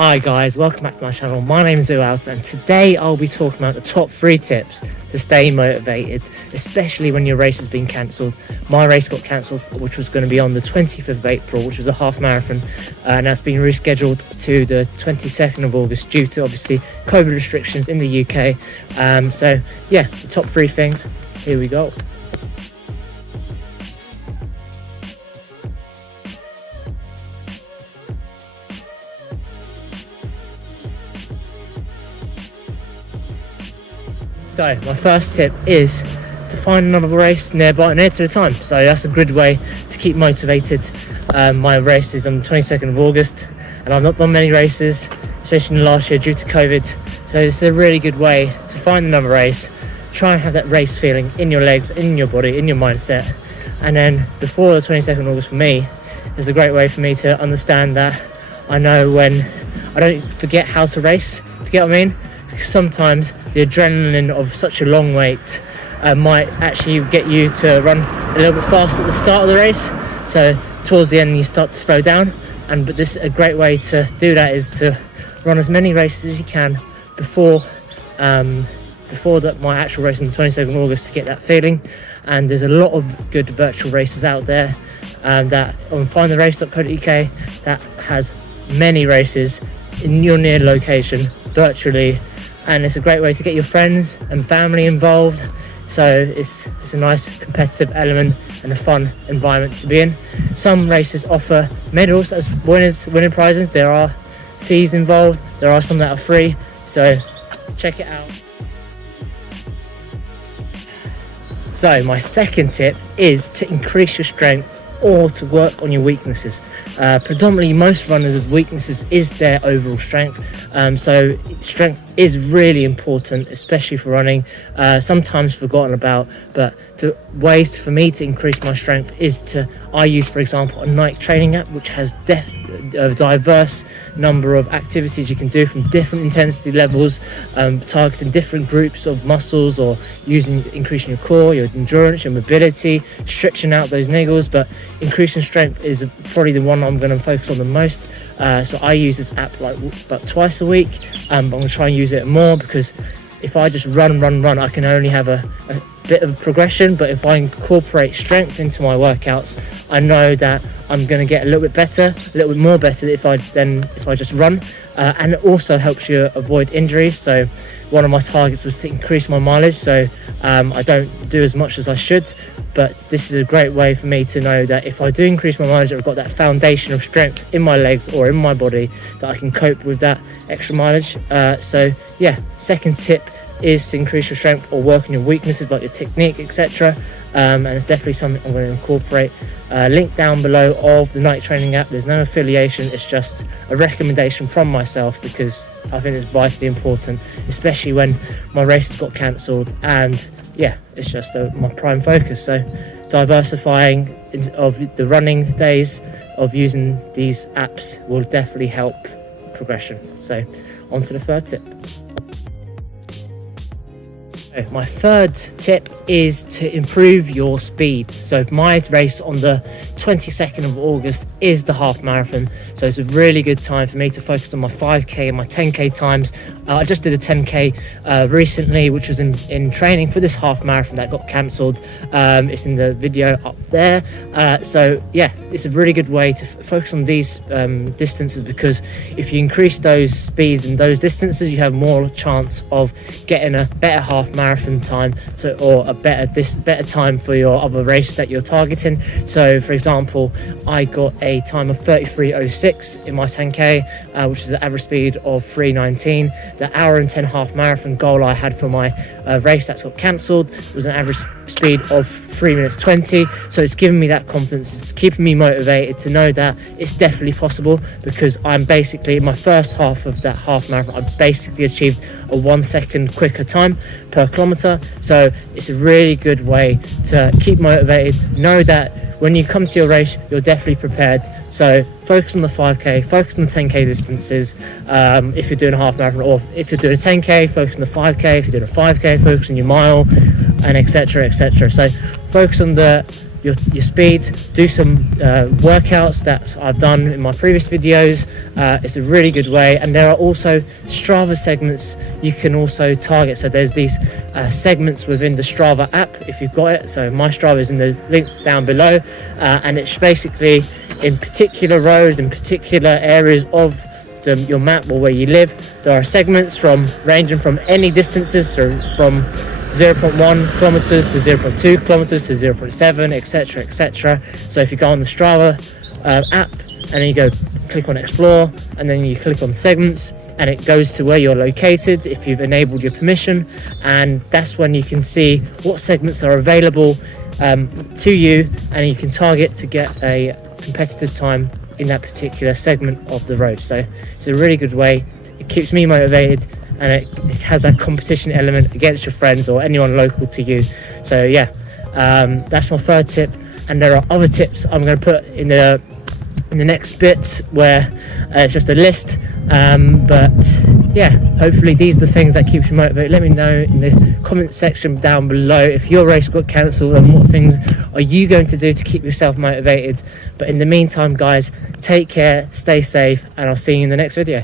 Hi guys, welcome back to my channel. My name is Altan and today I'll be talking about the top 3 tips to stay motivated, especially when your race has been cancelled. My race got cancelled, which was going to be on the 20th of April, which was a half marathon, and that's been rescheduled to the 22nd of August due to obviously COVID restrictions in the UK. So yeah, the top 3 things, here we go. So my first tip is to find another race near to the time. So that's a good way to keep motivated. My race is on the 22nd of August and I've not done many races, especially in the last year due to COVID. So it's a really good way to find another race, try and have that race feeling in your legs, in your body, in your mindset. And then before the 22nd of August for me, is a great way for me to understand that I know when I don't forget how to race, if you get what I mean? Sometimes the adrenaline of such a long wait might actually get you to run a little bit faster at the start of the race, so towards the end you start to slow down. But this a great way to do that is to run as many races as you can before my actual race on the 22nd of August to get that feeling. And there's a lot of good virtual races out there that on findtherace.co.uk that has many races in your near location virtually, and it's a great way to get your friends and family involved. So it's a nice competitive element and a fun environment to be in. Some races offer medals as winning prizes. There are fees involved, there are some that are free, so check it out. So my second tip is to increase your strength or to work on your weaknesses. Predominantly most runners' weaknesses is their overall strength, so strength is really important, especially for running, sometimes forgotten about. But ways for me to increase my strength is I use, for example, a Nike training app which has a diverse number of activities you can do from different intensity levels, targeting different groups of muscles, or increasing your core, your endurance, your mobility, stretching out those niggles. But increasing strength is probably the one I'm going to focus on the most. So I use this app like about twice a week. I'm going to try and use it more, because if I just run, I can only have a bit of progression. But if I incorporate strength into my workouts, I know that I'm going to get a little bit better, a little bit more better if I just run. And it also helps you avoid injuries. So one of my targets was to increase my mileage, so I don't do as much as I should, but this is a great way for me to know that if I do increase my mileage, I've got that foundation of strength in my legs or in my body that I can cope with that extra mileage. So yeah, second tip is to increase your strength or work on your weaknesses like your technique, etc. And it's definitely something I'm going to incorporate. Link down below of the Nike training app. There's no affiliation, it's just a recommendation from myself, because I think it's vitally important, especially when my races got cancelled, and yeah, it's just my prime focus. So diversifying of the running days of using these apps will definitely help progression. So on to the third tip. My third tip is to improve your speed. So my race on the 22nd of August is the half marathon, so it's a really good time for me to focus on my 5k and my 10k times. I just did a 10k recently, which was in training for this half marathon that got cancelled. It's in the video up there. So yeah, it's a really good way to focus on these distances, because if you increase those speeds and those distances, you have more chance of getting a better half marathon time, or a better time for your other race that you're targeting. So for example, I got a time of 33:06 in my 10k, which is an average speed of 3:19. The hour and 10 half marathon goal I had for my race that's got cancelled was an average speed of 3 minutes 20. So it's giving me that confidence, it's keeping me motivated to know that it's definitely possible, because I'm basically in my first half of that half marathon, I basically achieved a 1 second quicker time per kilometer. So it's a really good way to keep motivated, know that when you come to your race you're definitely prepared. So focus on the 5k, focus on the 10k distances, if you're doing a half marathon, or if you're doing a 10k, focus on the 5k, if you're doing a 5k, focus on your mile, and etc. So focus on the your speed, do some workouts that I've done in my previous videos. It's a really good way. And there are also Strava segments you can also target. So there's these segments within the Strava app if you've got it. So my Strava is in the link down below, and it's basically in particular roads, in particular areas of your map or where you live, there are segments ranging from any distances, so from 0.1 kilometers to 0.2 kilometers to 0.7, etc, etc. So if you go on the Strava app and then you go click on explore and then you click on segments, and it goes to where you're located if you've enabled your permission, and that's when you can see what segments are available to you, and you can target to get a competitive time in that particular segment of the road. So it's a really good way. It keeps me motivated, and it has that competition element against your friends or anyone local to you. So yeah, that's my third tip, and there are other tips I'm going to put in the next bit where it's just a list, but yeah, hopefully these are the things that keeps you motivated. Let me know in the comment section down below if your race got cancelled and what things are you going to do to keep yourself motivated. But in the meantime, guys, take care, stay safe, and I'll see you in the next video.